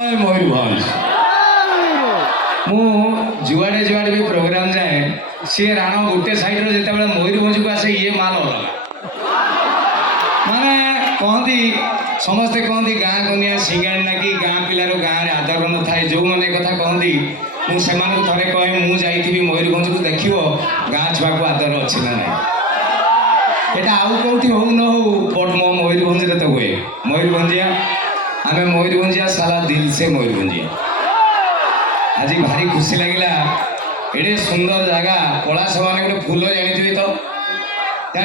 मयूरभंज जुआड़े जुआड़े भी प्रोग्राम जाए सी राण गोटे साइड जो मयूरभंज को आसे ये माल अलग माने कहती समस्ते कहती गाँ कनिया सिंगाड़ी ना कि गाँ पिलार गाँव में आदर न थाए जो मैंने कथा कहती मुझे थे कहे मुझे मयूरभंज को देख गाँ छुआ को आदर अच्छी ना ना यहाँ आउ कौटी हो न हो बट मो मयूरभंज तो हुए मयूरभंजिया आम मयूरभंजिया साला दिल से मयूरभंजिया आज भारी खुशी लगिला एडे सुंदर जगह पलाश मैंने गोटे फूल जानी तो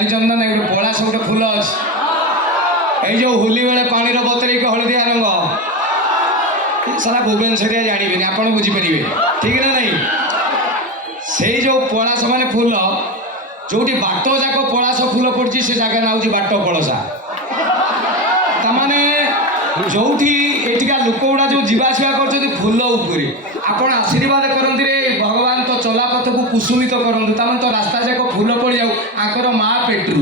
जान ना गोटे पलाश गोटे फूल अच्छे जो होली बेले पानी बतरे हलदिया रंग सारा भुवनेश्वरिया जानवे आप बुझीपारे ठीक ना नहीं से जो पलाश मैंने फूल जो बाट जाक पलाश फूल पड़ी से जगह ना हूँ बाट पलसा तमाने जो एटिका लोक गुड़ा जो जीवासवा कर फूल उपरे आपण आशीर्वाद करती रे भगवान तो चलापथ को कुसुमित करूँ तमें तो रास्ता जाक फूल पड़ जाऊ आकर माँ पेट्रु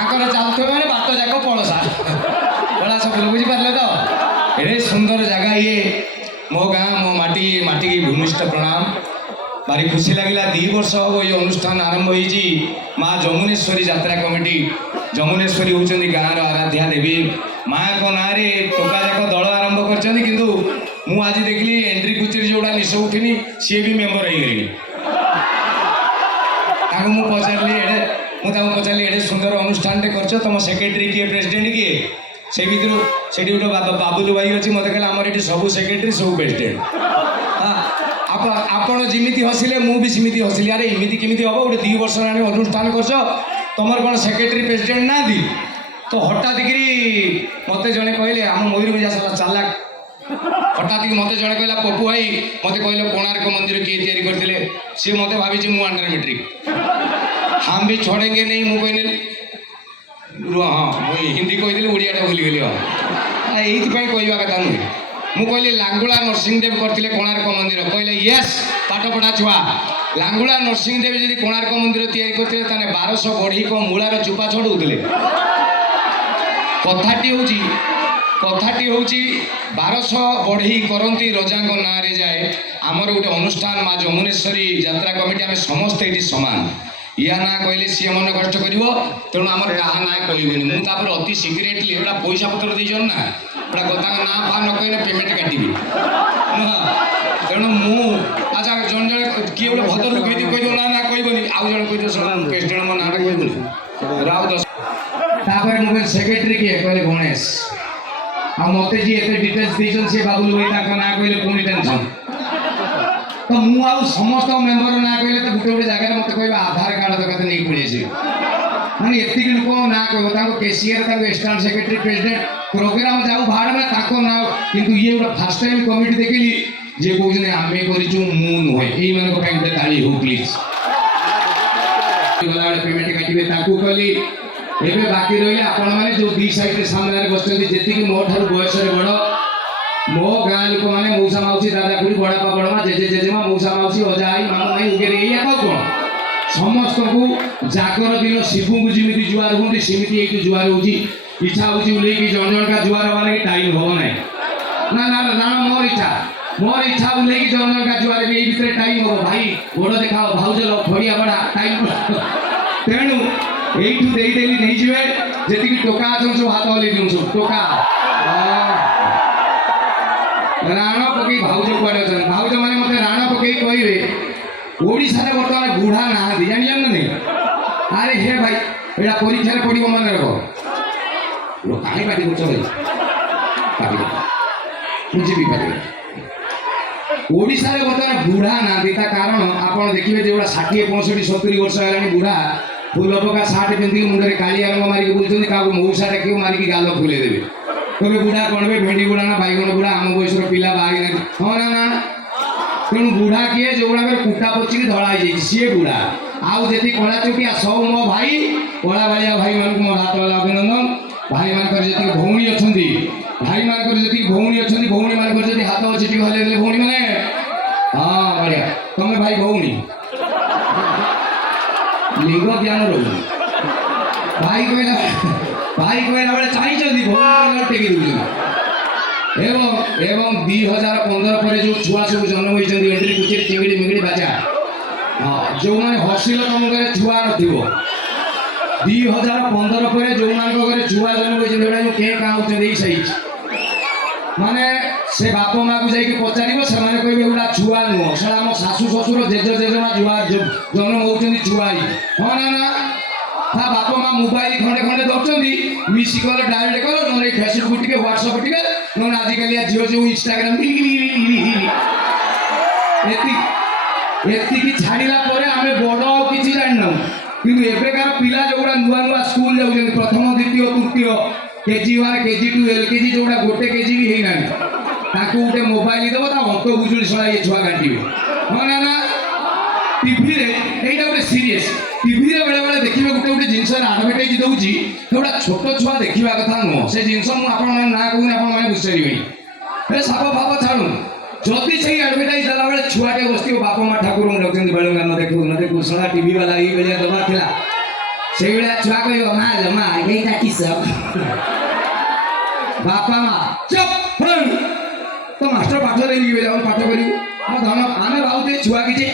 आकर चलते मैंने बाट जाक पलसा पलाश फूल बुझीपारे तो ये सुंदर जगह ये मो गाँ मो माटी माटी की भूमिष्ठ प्रणाम भारी खुशी लगिला 2 वर्ष हम ये अनुष्ठान आरंभ होती माँ जमुनेश्वरी यात्रा कमिटी जमुनेश्वरी होती गाँव आराध्या देवी माँ को ना टोका जाक दल आरंभ कर आज देखली एंट्री कुचरी जोड़ा निश उठिनी सी भी मेम्बर हो गई पचारि एडे सुंदर अनुष्ठान कर तुम सेक्रेटरी किए प्रेसिडेंट किए से भर से गोटे बाबुलू भाई अच्छी मत कहला आमर ये सब सेक्रेटरी सब प्रेसिडेंट हाँ आपण जमी हसिले मुझे हसिली अरे इमिति केमी हम गोटे 2 वर्ष ना अनुष्ठान कर तुम कौन सेक्रेटरी प्रेसिडेंट ना दी तो हठात कि मत जड़े कहले आम मयूरभंज साला चालाक हठात कि मत जड़े कहला पप्पू भाई मत कहले कोणार्क मंदिर किए तैयारी करते सी मत भावी मु अंडर मेट्रिक हम भी छोड़ेंगे नहीं मु कहने हाँ मुझे हिंदी कहीदेली ओडिया भूलीगली हाँ ये कहवा कथा नुहे मु कहली लांगुला नरसिंहदेव करते कोणार्क मंदिर कहले यस पाठ पढ़ा छुआ लांगुला नरसिंहदेव जी कोणार्क मंदिर तैयारी करते 1200 बढ़ी को मूलार चुपा छड़ौले कथाटी हूँ 1200 बढ़ी करती रजा ना जाए आमर गोटे अनुष्ठान माँ जमुनेश्वरी यात्रा कमिटी आम समस्ते ये सामान या ना कहले सी मन कष्ट कर तेणु आम क्या ना कहबे मुझे अति सिक्रेटली गोटा पैसा पत्र देन ना गोटा ना फा न कहने पेमेंट काटि तेणु मु अच्छा जन जन किए गोटे भद्र लोक कह ना ना कहबनी आउ जन कह प्रेसिडेंट मो ना कहबनी राव दस मुझे सेक्रेटरी किए कहले गणेश आ मत जी एत डिटेल्स देछन से बाबुल भाई ना कहले पुणी टेंशन तो मुझे समस्त मेम्बर ना कहले तो गोटे गोटे जगह मत कह आधार कार्ड दरकार नहीं पड़े माने एति लोक ना कह KCR external secretary president program जाऊ भाड़ में ना किंतु ये गोटे फास्ट टाइम कमिटी देखिली जे कहते आम कर नुहे ये गोटे ताली हो प्लीज पेमेंट काटे कहली एवं बाकी रही आपण मैंने जो 2 साइड सामने बस जी मो ठार बयस बड़ मो गाँ लोक मैंने मौसा मौसी दादा खुड़ी बड़ापा बड़मा जेजे जेजेमा मौसा मौसी अजा आई मामा माई उगेरे ये कौन समस्त को जागर दिन शिवू को जमी जुआर हूँ सेमती ये जुआर हो इच्छा हो कि जन जन का जुआर हमारे कि टाइम हम ना ना ना मोर इच्छा उल्ले कि जन जन का जुआर भी ये टाइम हम भाई गोड़ देखा भाज फड़िया बड़ा टाइम तेणु यू देदेली नहीं जी जी टोका अच्छे सब हाथ हल्ई दूँ सब टोका राण पकई भाज कड़े अच्छे भाज मैंने मत राण पकई कहे ओडिशा बर्तमान बुढ़ा ना जानी जान नहीं अरे हे भाई यहाँ परीक्षा पड़ो मन रख कहीं पार्टी कर बुझी भी पारे ओडिशा बर्तमान बुढ़ा ना कारण आप देखिए जो 60 65 70 वर्ष है बुढ़ा फूल पका सार्ट पिंधिक मुंडे कालिया रंग मारिक बुलूँ क्या मऊसा डाक मारिक गाल फुले देवे कहे बुढ़ा कौन भेंडी बुढ़ा ना बैगण बुढ़ा आम बयस पिला बाहर हाँ ना ना तेणु बुढ़ा किए जो गुड़ाक कुटा पचिक धड़ा हो सी बुढ़ा आउ जी कला चुटिया सब मो भाई कला बाड़िया भाई मान मोर हाथ वाला अभिनंदन भाई मान जी भौणी अच्छा भाई मान जी भौणी अच्छा भौणी मान हाथ अच्छी हल्ले भौणी मैंने हाँ बढ़िया तुम्हें भाई भौणी लिंग ज्ञान रोज भाई कहला बेले चाहिए टेकी दूसरी एवं এবং 2015 ପରେ ଯେଉଁ ଛୁଆ ସବୁ ଜନ୍ମ ହୋଇଛନ୍ତି ଏଣ୍ଡୁରି କୁଚିରି ଚିଙ୍ଗିଡ଼ି ମିଙ୍ଗିଡ଼ି ବାଜା, ଯେଉଁମାନେ ହସିଲ ତମ ଘରେ ଛୁଆ ନଥିବ, 2015 ପରେ ଯେଉଁମାନଙ୍କ ଘରେ ଛୁଆ ଜନ୍ମ ହୋଇଛନ୍ତି ଏଗୁଡ଼ା ଯେଉଁ କେଁ କାଁ ହେଉଛନ୍ତି ଏଇ ସାଇଜ୍, ମାନେ ସେ ବାପ ମାଆକୁ ଯାଇକି ପଚାରିବ, ସେମାନେ କହିବେ ଏଗୁଡ଼ା ଛୁଆ ନୁହଁ, ସେଟା ଆମ ଶାଶୁ ଶ୍ୱଶୁର ଜେଜେ ଜେଜେମା ଜନ୍ମ ହେଉଛନ୍ତି ଛୁଆ ହିଁ। ହଁ ନା ନା? ତା ବାପ ମା ମୋବାଇଲ ଖଣ୍ଡେ ଖଣ୍ଡେ ଦେଉଛନ୍ତି, ମିସ୍ କଲ ଡାଇରେକ୍ଟ କଲ, ନହେଲେ ଫେସବୁକ୍ ଟିକେ ହ୍ୱାଟ୍ସଆପ୍ ଟିକେ, ନହେଲେ ଆଜିକାଲି ଝିଅ ଯେଉଁ ଇନଷ୍ଟାଗ୍ରାମ ଏତିକି ଛାଡ଼ିଲା ପରେ ଆମେ ବଡ଼ ଆଉ କିଛି ଜାଣିନାହୁଁ। କିନ୍ତୁ ଏବେକାର ପିଲା ଯେଉଁଗୁଡ଼ା ନୂଆ ନୂଆ ସ୍କୁଲ ଯାଉଛନ୍ତି, ପ୍ରଥମ ଦ୍ୱିତୀୟ ତୃତୀୟ KG1 KG2 LKG ଯେଉଁଗୁଡ଼ା ଗୋଟେ କେଜି ବି ହେଇନାହାନ୍ତି, ତାଙ୍କୁ ଗୋଟେ ମୋବାଇଲ ଦେବ, ତା ଅଙ୍କ ବୁଝୁଳି ଶଳା ଏ ଛୁଆ ଘାଣ୍ଟିବେ। ହଁ ନା ନା? ଟିଭିରେ ଏଇଟା ଗୋଟେ ସିରିୟସ୍, ଟିଭିରେ ବେଳେବେଳେ ଦେଖିବେ ଗୋଟେ ଗୋଟେ ଜିନିଷର ଆଡଭର୍ଟାଇଜ ଦେଉଛି, ସେଗୁଡ଼ା ଛୋଟ ଛୁଆ ଦେଖିବା କଥା ନୁହଁ। ସେ ଜିନିଷ ମୁଁ ଆପଣମାନେ ନାଁ କହୁନି, ଆପଣମାନେ ବୁଝିପାରିବେନି। ଏ ସାପ ଫାପ ଛାଡ଼ୁ, ଯଦି ସେଇ ଆଡଭର୍ଟାଇଜ ଦେଲାବେଳେ ଛୁଆଟେ ବସିଥିବ, ବାପ ମା ଠାକୁରଙ୍କୁ ରଖୁଛନ୍ତି ବେଳୁଙ୍ଗା ନ ଦେଖୁ ଶଳା ଟିଭି ବାଲା ଏଇ ଭଳିଆ ଦେବାର ଥିଲା, ସେଇଭଳିଆ ଛୁଆ କହିବ ମା ମା ଏଇଟା କିସ, ବାପା ମା ଚୁପ୍, ତ ମାଷ୍ଟର ପାଠ ଦେଇକି ଯାଉ ପାଠ କରିବୁ, ଧନ ଆମେ ଭାବୁଛେ ଛୁଆ କିଛି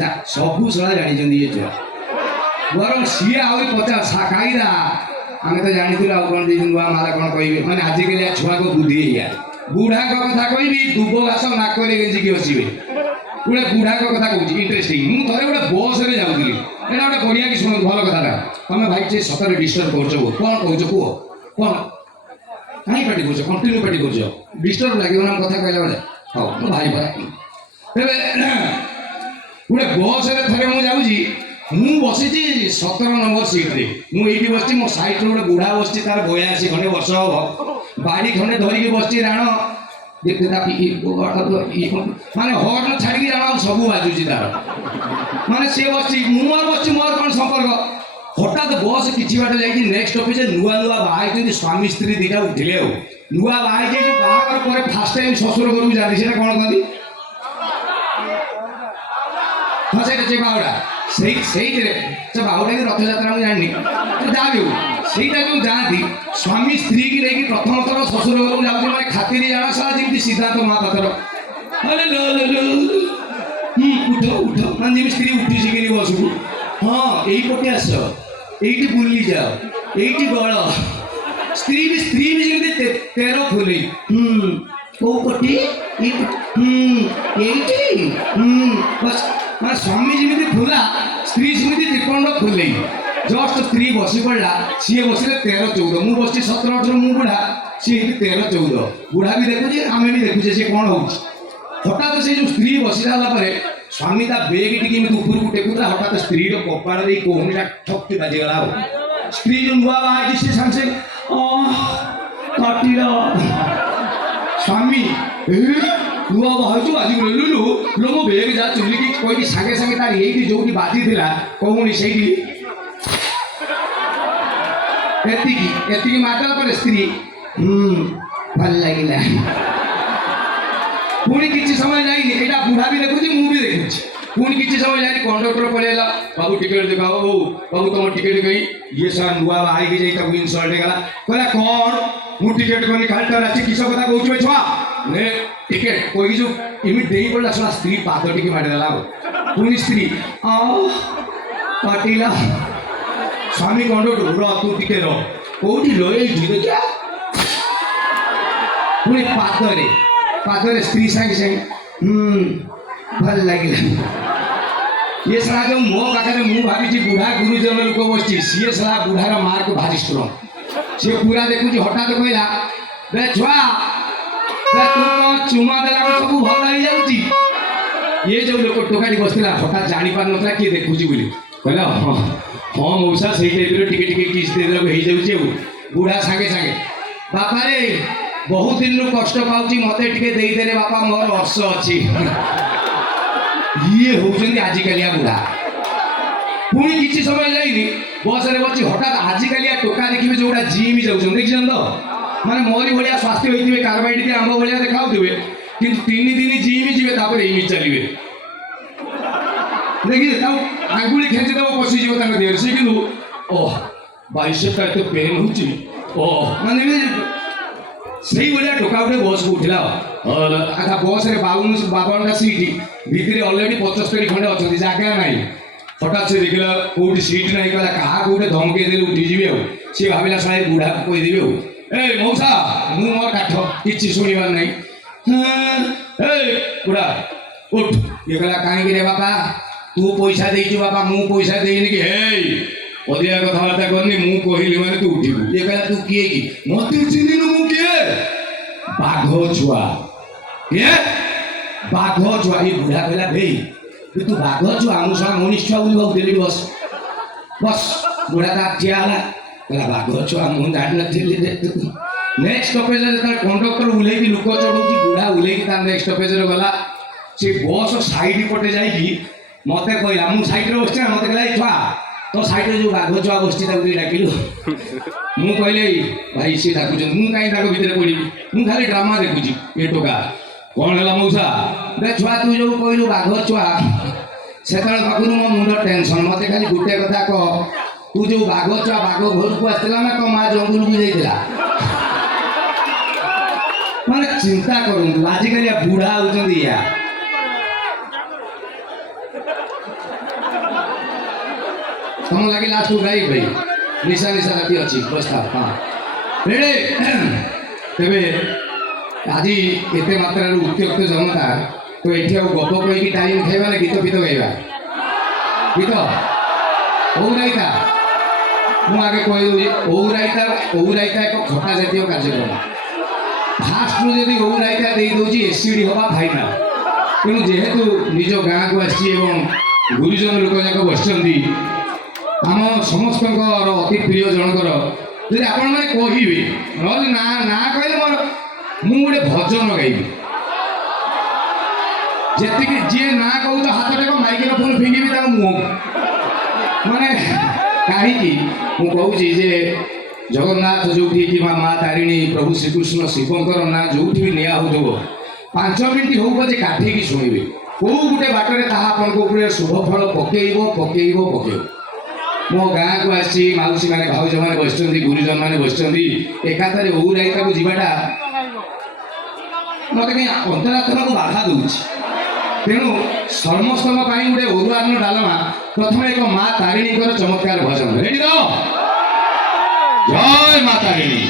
ଯା ସବୁ ଶଳା ଜାଣିଛନ୍ତି ଏ ଛୁଆ, ବରଂ ସିଏ ଆହୁରି ପଚାଶ କାଇଦା ଆମେ ତ ଜାଣିଥିଲୁ ଆଉ କ'ଣ ଦେଇଛନ୍ତି ନୂଆ ମାଲା କ'ଣ କହିବେ। ମାନେ ଆଜିକାଲି ଛୁଆଙ୍କ ବୁଦ୍ଧି ଏଇଆ, ବୁଢ଼ାଙ୍କ କଥା କହିବି ଦୁବ ଘାସ ନାକରେ ଗେଞ୍ଜିକି ହସିବେ। ଗୋଟେ ବୁଢ଼ାଙ୍କ କଥା କହୁଛି ଇଣ୍ଟରେଷ୍ଟିଂ। ମୁଁ ଥରେ ଗୋଟେ ବସ୍ରେ ଯାଉଥିଲି, ଏଇଟା ଗୋଟେ ବଢ଼ିଆ କି ଶୁଣନ୍ତୁ ଭଲ କଥାଟା, ତମେ ଭାଇ ସେ ସତରେ ଡିଷ୍ଟର୍ବ କରୁଛ, କ'ଣ କହୁଛ କୁହ, କ'ଣ କାହିଁ ପାଟି କରୁଛ, କଣ୍ଟିନ୍ୟୁ ପାଟି କରୁଛ, ଡିଷ୍ଟର୍ବ ଲାଗିବ ନା କଥା କହିଲା ବେଳେ। ହଉ ମୁଁ ଭାଇ ପରା ତେବେ ଗୋଟେ ବସ୍ରେ ଥରେ ମୁଁ ଯାଉଛି, ମୁଁ ବସିଛି 17 ନମ୍ବର ସିଟ୍ରେ, ମୁଁ ଏଇଠି ବସିଛି, ମୋ ସାଇଡ଼୍ରେ ଗୋଟେ ବୁଢ଼ା ବସିଛି, ତାର 82 ଖଣ୍ଡେ ବର୍ଷ ହବ, ବାଡ଼ି ଖଣ୍ଡେ ଧରିକି ବସିଛି, ରାଣ ମାନେ ହର୍ନ ଛାଡ଼ିକି ଜାଣ ସବୁ ବାଜୁଛି ତାର, ମାନେ ସିଏ ବସିଛି, ମୁଁ ମୋର ବସିଛି, ମୋର କ'ଣ ସମ୍ପର୍କ। ହଠାତ୍ ବସ୍ କିଛି ବାଟ ଯାଇକି ନେକ୍ସଟ ଅଫିସରେ ନୂଆ ନୂଆ ବାହା ହେଇଛନ୍ତି ସ୍ୱାମୀ ସ୍ତ୍ରୀ ଦୁଇଟା ଉଠିଲେ, ଆଉ ନୂଆ ବାହା ହେଇଯାଇଛି, ବାହାଘର ପରେ ଫାର୍ଷ୍ଟ ଟାଇମ୍ ଶ୍ୱଶୁର ଘରକୁ ଯାଆନ୍ତି, ସେଇଟା କ'ଣ କହନ୍ତି? ହଁ ସେଇଟା ସେ ବାହୁଡ଼ା, ସେଇଥିରେ ସେ ବାହୁଡ଼ା କି ରଥଯାତ୍ରା ମୁଁ ଜାଣିନି, ଯାହା ବି ହଉ ସେଇଟା ଯେଉଁ ଯାଆନ୍ତି ସ୍ୱାମୀ ସ୍ତ୍ରୀ କି ନେଇକି ପ୍ରଥମ ଥର ଶ୍ୱଶୁର ଘରକୁ ଯାଉଛି, ମାନେ ଖାତିରି ଜାଣା ସାରା ଯେମିତି ସିଦ୍ଧାର୍ଥ ମହାପାତ୍ର ଉଠ ଉଠ, ମାନେ ଯେମିତି ସ୍ତ୍ରୀ ଉଠି ଶିଖିନି ବସକୁ, ହଁ ଏଇପଟେ ଆସ, ଏଇଠି ବୁଲି ଯାଅ, ଏଇଠି ଗଳ, ସ୍ତ୍ରୀ ବି ଯେମିତି ତେର ଫୁଲେଇ, କୋଉ ପଟି ଏଇଠି ବସ୍, ମାନେ ସ୍ୱାମୀ ଯେମିତି ଫୁଲା, ସ୍ତ୍ରୀ ସେମିତି ତ୍ରିପଣ୍ଡ ଫୁଲେଇ। ଜଷ୍ଟ ସ୍ତ୍ରୀ ବସି ପଡ଼ିଲା, ସିଏ ବସିଲେ 13 14, ମୁଁ ବସିଛି 17 18, ମୁଁ ବୁଢ଼ା, ସିଏ ଏଠି 13 14, ବୁଢ଼ା ବି ଦେଖୁଛି, ଆମେ ବି ଦେଖୁଛେ ସିଏ କ'ଣ ହେଉଛି। ହଠାତ୍ ସେ ଯେଉଁ ସ୍ତ୍ରୀ ବସି ସାରିଲା ପରେ ସ୍ୱାମୀ ତା ବେଗ୍ ଟିକେ ଏମିତି ଉପରକୁ ଟେକୁଥିଲା, ହଠାତ୍ ସ୍ତ୍ରୀର କପାଳରେ ଏଇ କୋହଣିଟା ଠକ୍ଟି ବାଜିଗଲା। ଆଉ ସ୍ତ୍ରୀ ଯେଉଁ ନୂଆ ବାହା ହେଇଛି ସେ ସାଙ୍ଗେ ସାଙ୍ଗେ କାଟିଲ, ସ୍ୱାମୀ ନୂଆ ବାହା ହେଇଛୁ ବାଜିଗଲୁ ଲୋ ମୋ ବେଗ୍ ଯା ଚୁଲିକି କହିକି ସାଙ୍ଗେ ସାଙ୍ଗେ ତାର ଏଇଠି ଯୋଉଠି ବାଜିଥିଲା କହୁଣି ସେଇଠି ଏତିକି ମାରିଦେଲା ପରେ ସ୍ତ୍ରୀ ଭଲ ଲାଗିଲା। ପୁଣି କିଛି ସମୟ ଯାଇନି, ଏଇଟା ବୁଢ଼ା ବି ଦେଖୁଛି, ମୁଁ ବି ଦେଖୁଛି, ପୁଣି କିଛି ସମୟ ଯାଇନି କଣ୍ଡକ୍ଟର ପଳେଇଲା, ବାବୁ ଟିକେଟ୍ ଦେଖାଅ, ବାବୁ ତମ ଟିକେଟ୍ କହି, ଇଏ ସାର୍ ନୂଆ ବାହା ହେଇକି ଯାଇ ତାକୁ ଇନସଲ୍ଟ ହେଇଗଲା, କହିଲା କ'ଣ ମୁଁ ଟିକେଟ୍ କରିନି, ଖାଲିଟା ରାତି କିସ କଥା କହୁଛୁ ଏ ଛୁଆ, ନେ ଟିକେଟ୍ କହିକି ଯେଉଁ ଏମିତି ଦେଇ ପଡ଼ିଲା, ଶୁଣା ସ୍ତ୍ରୀ ପାଦ ଟିକେ ମାରିଦେଲା। ପୁଣି ସ୍ତ୍ରୀ କାଟିଲା, ସ୍ୱାମୀ କଣ୍ଡକ୍ଟର ର ତୁ ଟିକେ ର, କୋଉଠି ର ଏଇଠି ଦେଖିଆ, ପୁଣି ପାଦରେ ସ୍ତ୍ରୀ ସାଙ୍ଗେ ସାଙ୍ଗେ ଭଲ ଲାଗିଲା। ଇଏ ସାରା ଯେଉଁ ମୋ ପାଖରେ ମୁଁ ଭାବିଛି ବୁଢ଼ା ଗୁରୁଜନ ଲୋକ ବସିଛି, ସିଏ ସାରା ବୁଢ଼ାର ମାର୍କ ଭାରି ଷ୍ଟ୍ରଙ୍ଗ, ସିଏ ପୁରା ଦେଖୁଛି। ହଠାତ୍ କହିଲା ବେ ଛୁଆ ତୁ କ'ଣ ଚୁମା ଦେଲା ସବୁ ଭଲ ହେଇଯାଉଛି। ଇଏ ଯେଉଁ ଲୋକ ଟୋକାଟି ବସିଥିଲା ହଠାତ୍ ଜାଣିପାରୁନଥିଲା କିଏ ଦେଖୁଛି ବୋଲି, କହିଲା ହଁ ହଁ ମଉସା ସେଇ ଟାଇପ୍ର ଟିକେ ଟିକେ କିସ୍ ଦେଇଦେବାକୁ ହେଇଯାଉଛି। ଆଉ ବୁଢ଼ା ସାଙ୍ଗେ ସାଙ୍ଗେ ବାପାରେ ବହୁତ ଦିନରୁ କଷ୍ଟ ପାଉଛି, ମତେ ଟିକେ ଦେଇଦେଲେ ବାପା, ମୋର ଅର୍ଷ ଅଛି। ଇଏ ହଉଛନ୍ତି ଆଜିକାଲିଆ ବୁଢ଼ା। ପୁଣି କିଛି ସମୟ ଯାଇନି ବସ୍ରେ ବସି ହଠାତ୍ ଆଜିକାଲିଆ ଟୋକା ଦେଖିବେ ଯେଉଁଟା ଜିମ୍ ଯାଉଛନ୍ତି, ଦେଖିଛନ୍ତି ତ, ମାନେ ମୋରି ଭଳିଆ ସ୍ୱାସ୍ଥ୍ୟ ହେଇଥିବେ, କାର୍ବାଇଡ୍ ଟିକେ ଆମ୍ବ ଭଳିଆ ଦେଖାଉଥିବେ, କିନ୍ତୁ 3 ଦିନ ଜିମ୍ ଯିବେ, ତାପରେ ଏମିତି ଚାଲିବେ, ଦେଖିଲେ ତାକୁ ଆଙ୍ଗୁଳି ଖେଞ୍ଚିଦେବ ପଶିଯିବ ତାଙ୍କ ଦେହରେ, ସେ କିନ୍ତୁ ବାଇସେପ୍ଟା ଏତେ ପେନ୍ ହେଉଛି, ମାନେ ସେଇଭଳିଆ ଟୋକା ଗୋଟେ ବସ୍କୁ ଉଠିଲା ଆଚ୍ଛା ବସ୍ରେ 52ଟା ସିଟ୍ ଭିତରେ ଅଲରେଡି 75 ଖଣ୍ଡେ ଅଛନ୍ତି, ଜାଗା ନାହିଁ। ହଠାତ୍ ସେ ଦେଖିଲା କୋଉଠି ସିଟ୍ ନାହିଁ, କହିଲା କାହାକୁ ଗୋଟେ ଧମକେଇ ଦେଲେ ଉଠିଯିବି ଆଉ। ସିଏ ଭାବିଲା ସାହେବ ବୁଢ଼ାକୁ କହିଦେବି ଆଉ, ଏ ମଉସା ମୁଁ ମୋର କାଠ କିଛି ଶୁଣିବାର ନାହିଁ। ଏ ବୁଢ଼ା ଉଠ। ଇଏ କହିଲା କାହିଁକି ରେ ବାପା, ତୁ ପଇସା ଦେଇଛୁ ବାପା, ମୁଁ ପଇସା ଦେଇନି କି। ହେଇ ଅଧିକା କଥାବାର୍ତ୍ତା କରନି, ମୁଁ କହିଲି ମାନେ ତୁ ଉଠିବୁ। ଇଏ କହିଲା ତୁ କିଏ କି, ମତେ ଚିହ୍ନିନୁ ମୁଁ କିଏ? ବାଘ ଛୁଆ। କିଏ? ବାଘ ଛୁଆ। ଏ ବୁଢ଼ା କହିଲା ଭାଇ ତୁ ବାଘ ଛୁଆ, ମୁଁ ଶଳା ମଣିଷ ଛୁଆ ବୋଲି ଭାବୁଥିଲି। Bus bus. ବୁଢ଼ା ତା ଠିଆ ହେଲା, କହିଲା ବାଘ ଛୁଆ ମୁଁ ଜାଣିନଥିଲି। ନେକ୍ସଟ ଷ୍ଟପେଜରେ ଯେତେବେଳେ କଣ୍ଡକ୍ଟର ଓହ୍ଲେଇକି ଲୋକ ଚଢ଼ଉଛି, ବୁଢ଼ା ଓହ୍ଲେଇକି ତା ନେକ୍ସଟ ଷ୍ଟପେଜରେ ଗଲା। ସେ ବସ୍ ସାଇଡ୍ ପଟେ ଯାଇକି ମତେ କହିଲା, ମୁଁ ସାଇଡ୍ରେ ବସିଛି ନା, ମତେ କହିଲା ଏ ଛୁଆ ତୋ ସାଇଡ୍ରେ ଯୋଉ ବାଘ ଛୁଆ ବସିଛି ତାକୁ ଟିକେ ଡାକିଲୁ। ମୁଁ କହିଲି ଭାଇ ସିଏ ଡାକୁଛନ୍ତି, ମୁଁ କାହିଁ ତାଙ୍କ ଭିତରେ ପଡ଼ିବି, ମୁଁ ଖାଲି ଡ୍ରାମା ଦେଖୁଛି। ଏ ଟୋକା କ'ଣ ହେଲା ମଉସା, ବେ ଛୁଆ ତୁ ଯୋଉ କହିଲୁ ବାଘ ଛୁଆ, ସେତେବେଳେ ପାଖରୁ ମୋ ମୁଣ୍ଡ ଟେନସନ୍। ମତେ ଖାଲି ଗୋଟେ କଥା କହ, ତୁ ଯୋଉ ବାଘ ଛୁଆ ବାଘ ଘରକୁ ଆସିଥିଲା ନା ତୋ ମା ଜଙ୍ଗଲକୁ ଯାଇଥିଲା? ମାନେ ଚିନ୍ତା କରନ୍ତୁ, ଆଜିକାଲି ବୁଢ଼ା ହଉଛନ୍ତି ୟା। ତମ ଲାଗି ଲାଷ୍ଟକୁ ଗାଇ ଭାଇ ନିଶା ନିଶା ରାତି ଅଛି ପ୍ରସ୍ତାବ। ହଁ ରେଡି। ତେବେ ଆଜି ଏତେ ମାତ୍ରାରେ ଉତ୍ତ୍ୟକ୍ତ ଜନତା, ତ ଏଠି ଆଉ ଗପ କହିକି ଟାଇମ୍ ଖାଇବା ନା ଗୀତ ଫୀତ ଗାଇବା? ଗୀତ ଓଉରାଇତା। ମୁଁ ଆଗେ କହିଦେଉଛି, ଓଉରାଇତା ଏକ ଖଟା ଜାତୀୟ କାର୍ଯ୍ୟକ୍ରମ। ଫାଷ୍ଟରୁ ଯଦି ଓଉରାଇତା ଦେଇଦେଉଛି ଏସିଡ୍ ହେବା ଫାଇନାଲ। ତେଣୁ ଯେହେତୁ ନିଜ ଗାଁକୁ ଆସିଛି ଏବଂ ଗୁରୁଜନ ଲୋକ ଯାକ ବସିଛନ୍ତି, ଆମ ସମସ୍ତଙ୍କର ଅତି ପ୍ରିୟ ଜଣଙ୍କର ଯଦି ଆପଣମାନେ କହିବେ, ନହେଲେ ନା କହିଲେ ମୋର ମୁଁ ଗୋଟେ ଭଜନ ଗାଇବି। ଯେତିକି ଯିଏ ନା କହୁଛ ହାତଟାକୁ ମାଇକ୍ରୋଫୋନ ଫିଙ୍ଗିବି ତାଙ୍କ ମୁହଁକୁ। ମାନେ କାହିଁକି ମୁଁ କହୁଛି ଯେ ଜଗନ୍ନାଥ ଯୋଉଠି କିମ୍ବା ମା ତାରିଣୀ, ପ୍ରଭୁ ଶ୍ରୀକୃଷ୍ଣ ଶିବଙ୍କର ନାଁ ଯୋଉଠି ବି ନିଆ ହଉଥିବ, 5 ମିନିଟ୍ ହଉ ପଛେ କାଠିକି ଶୁଣିବେ। କୋଉ ଗୋଟେ ବାଟରେ ତାହା ଆପଣଙ୍କ ଉପରେ ଶୁଭ ଫଳ ପକେଇବ। ମୋ ଗାଁକୁ ଆସିଛି, ମାଉସୀ ମାନେ ଭାଉଜ ମାନେ ବସିଛନ୍ତି, ଗୁରୁଜନ ମାନେ ବସିଛନ୍ତି, ଏକାଥରେ ଓଉରାଇତାକୁ ଯିବାଟା ମତେ କାହିଁ ଅନ୍ତରାତ୍ମାକୁ ବାଧା ଦଉଛି। ତେଣୁ ସମସ୍ତଙ୍କ ପାଇଁ ଗୋଟେ ଅରୁଆନ୍ନ ଡାଲମା, ପ୍ରଥମେ ଏକ ମା ତାରିଣୀଙ୍କର ଚମତ୍କାର ଭଜନ। ରେଡି ତ? ଜୟ ମା ତାରିଣୀ।